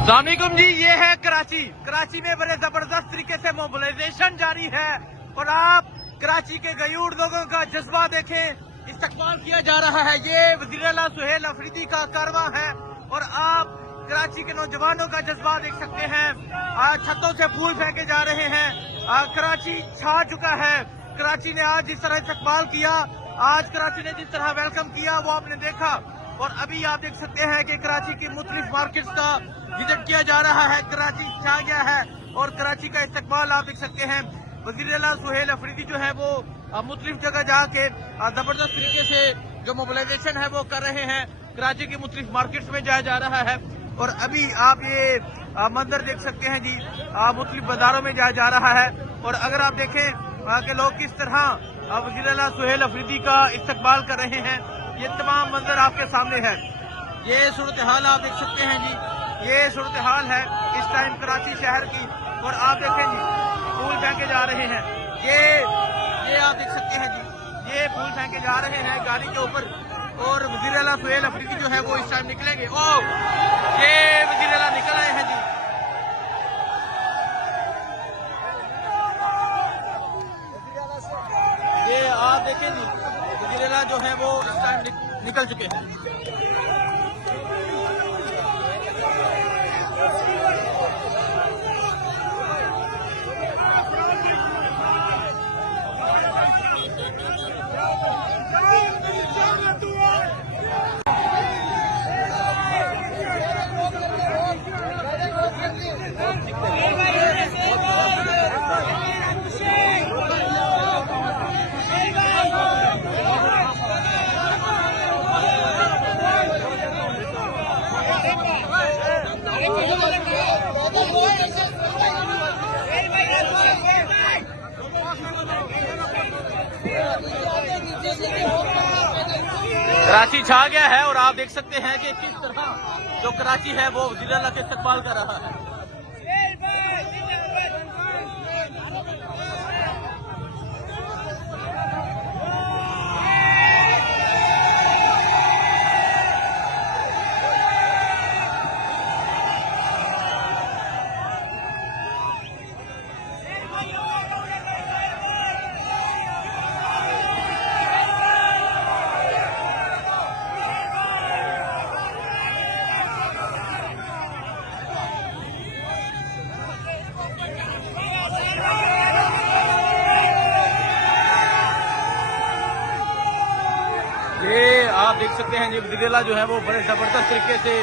अस्सलामुअलैकुम जी, ये है कराची में बड़े जबरदस्त तरीके से मोबिलाइजेशन जारी है और आप कराची के गयूर लोगों का जज्बा देखें, इस्तकबाल किया जा रहा है। ये वज़ीर आला सुहेल अफरीदी का कारवां है और आप कराची के नौजवानों का जज्बा देख सकते हैं। छतों से फूल फेंके जा रहे हैं। कराची छा चुका है। कराची ने आज जिस तरह इस्तकबाल किया, आज कराची ने जिस तरह वेलकम किया, वो आपने देखा। और अभी आप देख सकते हैं कि कराची की मुख्तलिफ मार्केट्स का विजिट किया जा रहा है। कराची छा गया है और कराची का इस्तकबाल आप देख सकते हैं। वज़ीर आला सुहेल अफरीदी जो है वो मुख्तलिफ जगह जाके जबरदस्त तरीके से जो मोबिलाइजेशन है वो कर रहे हैं। कराची की मुख्तलिफ मार्केट्स में जाया जा रहा है और अभी आप ये मंजर देख सकते हैं जी, मुख्तलिफ बाजारों में जाया जा रहा है। और अगर आप देखें कि लोग किस तरह वज़ीर आला सुहेल अफरीदी का इस्तकबाल कर रहे हैं, ये तमाम मंजर आपके सामने है। ये सूरत हाल आप देख सकते हैं जी, ये सूरत हाल है इस टाइम कराची शहर की। और आप देखें जी, फूल फेंके जा रहे हैं। ये आप देख सकते हैं जी, ये फूल फेंके जा रहे हैं गाड़ी के ऊपर। और वज़ीर आला सुहेल अफरीदी जो है वो इस टाइम निकलेंगे। ये वज़ीर आला निकल आए हैं जी। ये आप देखें जी, वज़ीर आला जो है वो इस टाइम निकल चुके हैं। कराची छा गया है और आप देख सकते हैं कि किस तरह जो कराची है वो वज़ीर आला के इस्तकबाल कर रहा है। ये आप देख सकते हैं जी, वज़ीर आला जो है वो बड़े जबरदस्त तरीके से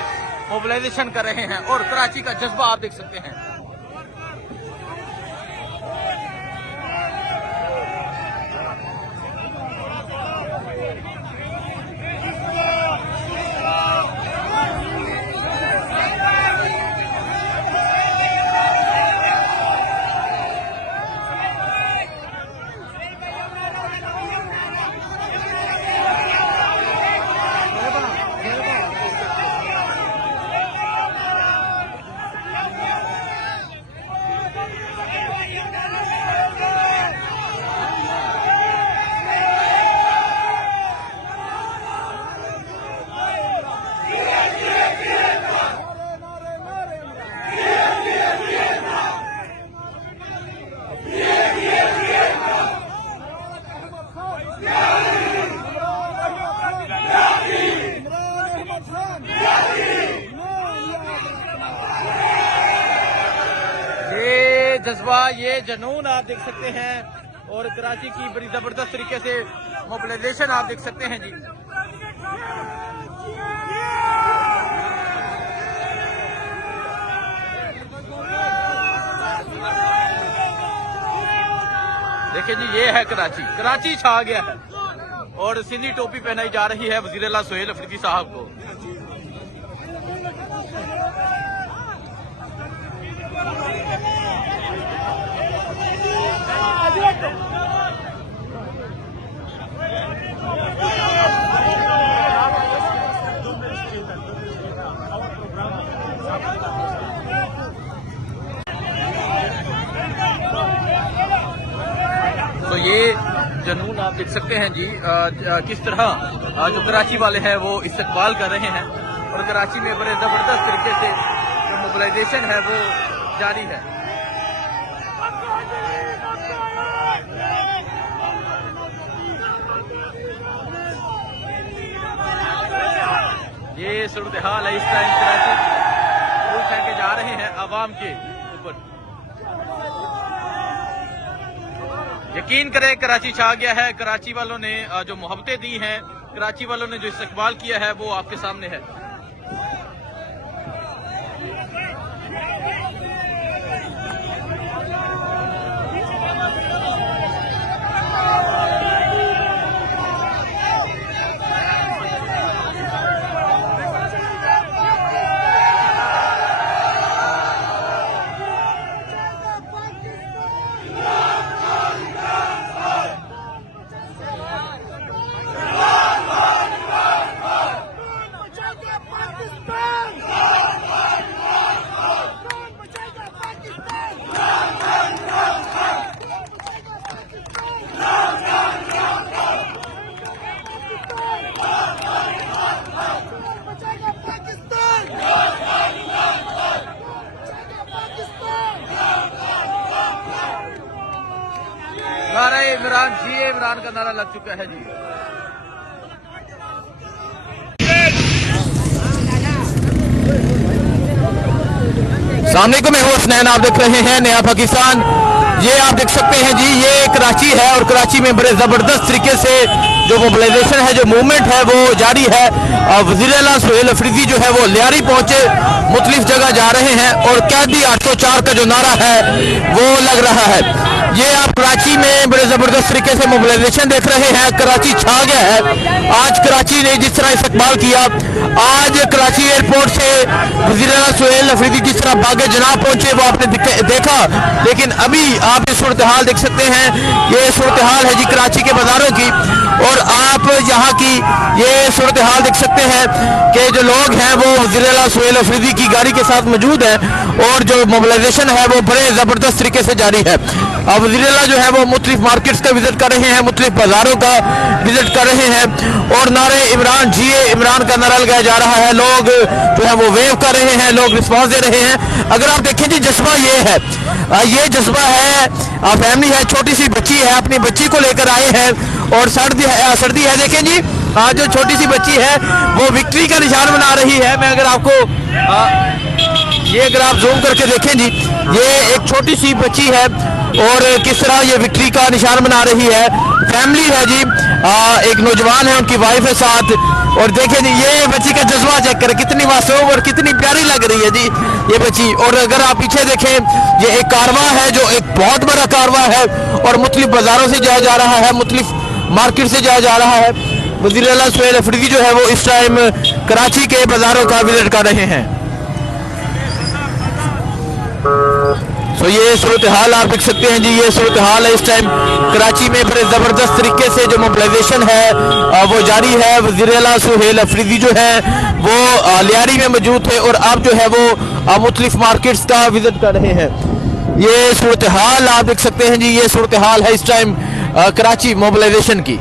मोबिलाइजेशन कर रहे हैं और कराची का जज्बा आप देख सकते हैं। ये जज्बा, ये जुनून आप देख सकते हैं और कराची की बड़ी जबरदस्त तरीके से मोबिलाइजेशन आप देख सकते हैं जी। देखिए जी, ये है कराची छा गया है और सिंधी टोपी पहनाई जा रही है वज़ीर आला सुहेल अफरीदी साहब को। तो ये जुनून आप देख सकते हैं जी, किस तरह जो कराची वाले हैं वो इस्तकबाल कर रहे हैं और कराची में बड़े जबरदस्त तरीके से जो मोबिलाइजेशन है वो जारी है। ये सूरत हाल है इस टाइम कराची, फूल फेंके जा रहे हैं आवाम के ऊपर। यकीन करें कराची छा गया है। कराची वालों ने जो मोहब्बतें दी हैं, कराची वालों ने जो इस्तकबाल किया है वो आपके सामने है। नारा इमरान जी, इमरान का नारा लग चुका है जी। सामने को मैं हूँ हसनैन, आप देख रहे हैं नया पाकिस्तान। ये आप देख सकते हैं जी, ये कराची है और कराची में बड़े जबरदस्त तरीके से जो मोबिलाइजेशन है, जो मूवमेंट है वो जारी है। वज़ीर आला सुहेल अफरीदी जो है वो लियारी पहुंचे, मुख्तलिफ जगह जा रहे हैं और कैदी 804 का जो नारा है वो लग रहा है। ये आप कराची में बड़े जबरदस्त तरीके से मोबिलाइजेशन देख रहे हैं। कराची छा गया है। आज कराची ने जिस तरह इस्तकबाल किया, आज कराची एयरपोर्ट से वज़ीर आला सुहेल अफरीदी जिस तरह बागे जनाब पहुंचे वो आपने देखा। लेकिन अभी आप ये सूरत हाल देख सकते हैं, ये सूरत हाल है जी कराची के बाजारों की। और आप यहाँ की ये सूरत हाल देख सकते हैं कि जो लोग हैं वो वज़ीर आला सुहेल अफरीदी की गाड़ी के साथ मौजूद हैं और जो मोबिलाइजेशन है वो बड़े ज़बरदस्त तरीके से जारी है। अब वज़ीर आला जो है वो मुख्तलिफ मार्केट्स का विजिट कर रहे हैं, मुख्तलिफ बाजारों का विजिट कर रहे हैं और नारे इमरान जी, इमरान का नारा लगाया जा रहा है। लोग जो है वो वेव कर रहे हैं, लोग रिस्पॉन्स दे रहे हैं। अगर आप देखें जी, जज्बा ये है, ये जज्बा है, फैमिली है, छोटी सी बच्ची है, अपनी बच्ची को लेकर आए हैं और सर्दी है। देखें जी, जो छोटी सी बच्ची है वो विक्ट्री का निशान बना रही है। मैं अगर आपको ये अगर आप जूम करके देखें जी, ये एक छोटी सी बच्ची है और किस तरह ये विक्ट्री का निशान बना रही है। फैमिली है जी, एक नौजवान है, उनकी वाइफ है साथ। और देखें जी, ये बच्ची का जज्बा चेक करें, कितनी मासूम और कितनी प्यारी लग रही है जी ये बच्ची। और अगर आप पीछे देखें, ये एक कारवा है जो एक बहुत बड़ा कारवा है और मुख्तलिफ बाजारों से जाया जा रहा है, मुख्तलिफ मार्केट से जाया जा रहा है। वज़ीर आला सुहेल अफरीदी जो है वो इस टाइम कराची के बाजारों का विजिट कर रहे हैं। तो ये सूरत हाल आप देख सकते हैं जी, ये सूरत हाल है इस टाइम कराची में। बड़े ज़बरदस्त तरीके से जो मोबिलाइजेशन है वो जारी है। वज़ीर आला सुहेल अफरीदी जो है वो लियारी में मौजूद थे और अब जो है वो मुख्तलिफ मार्केट्स का विजिट कर रहे हैं। ये सूरत हाल आप देख सकते हैं जी, ये सूरत हाल है इस टाइम कराची मोबिलाइजेशन की।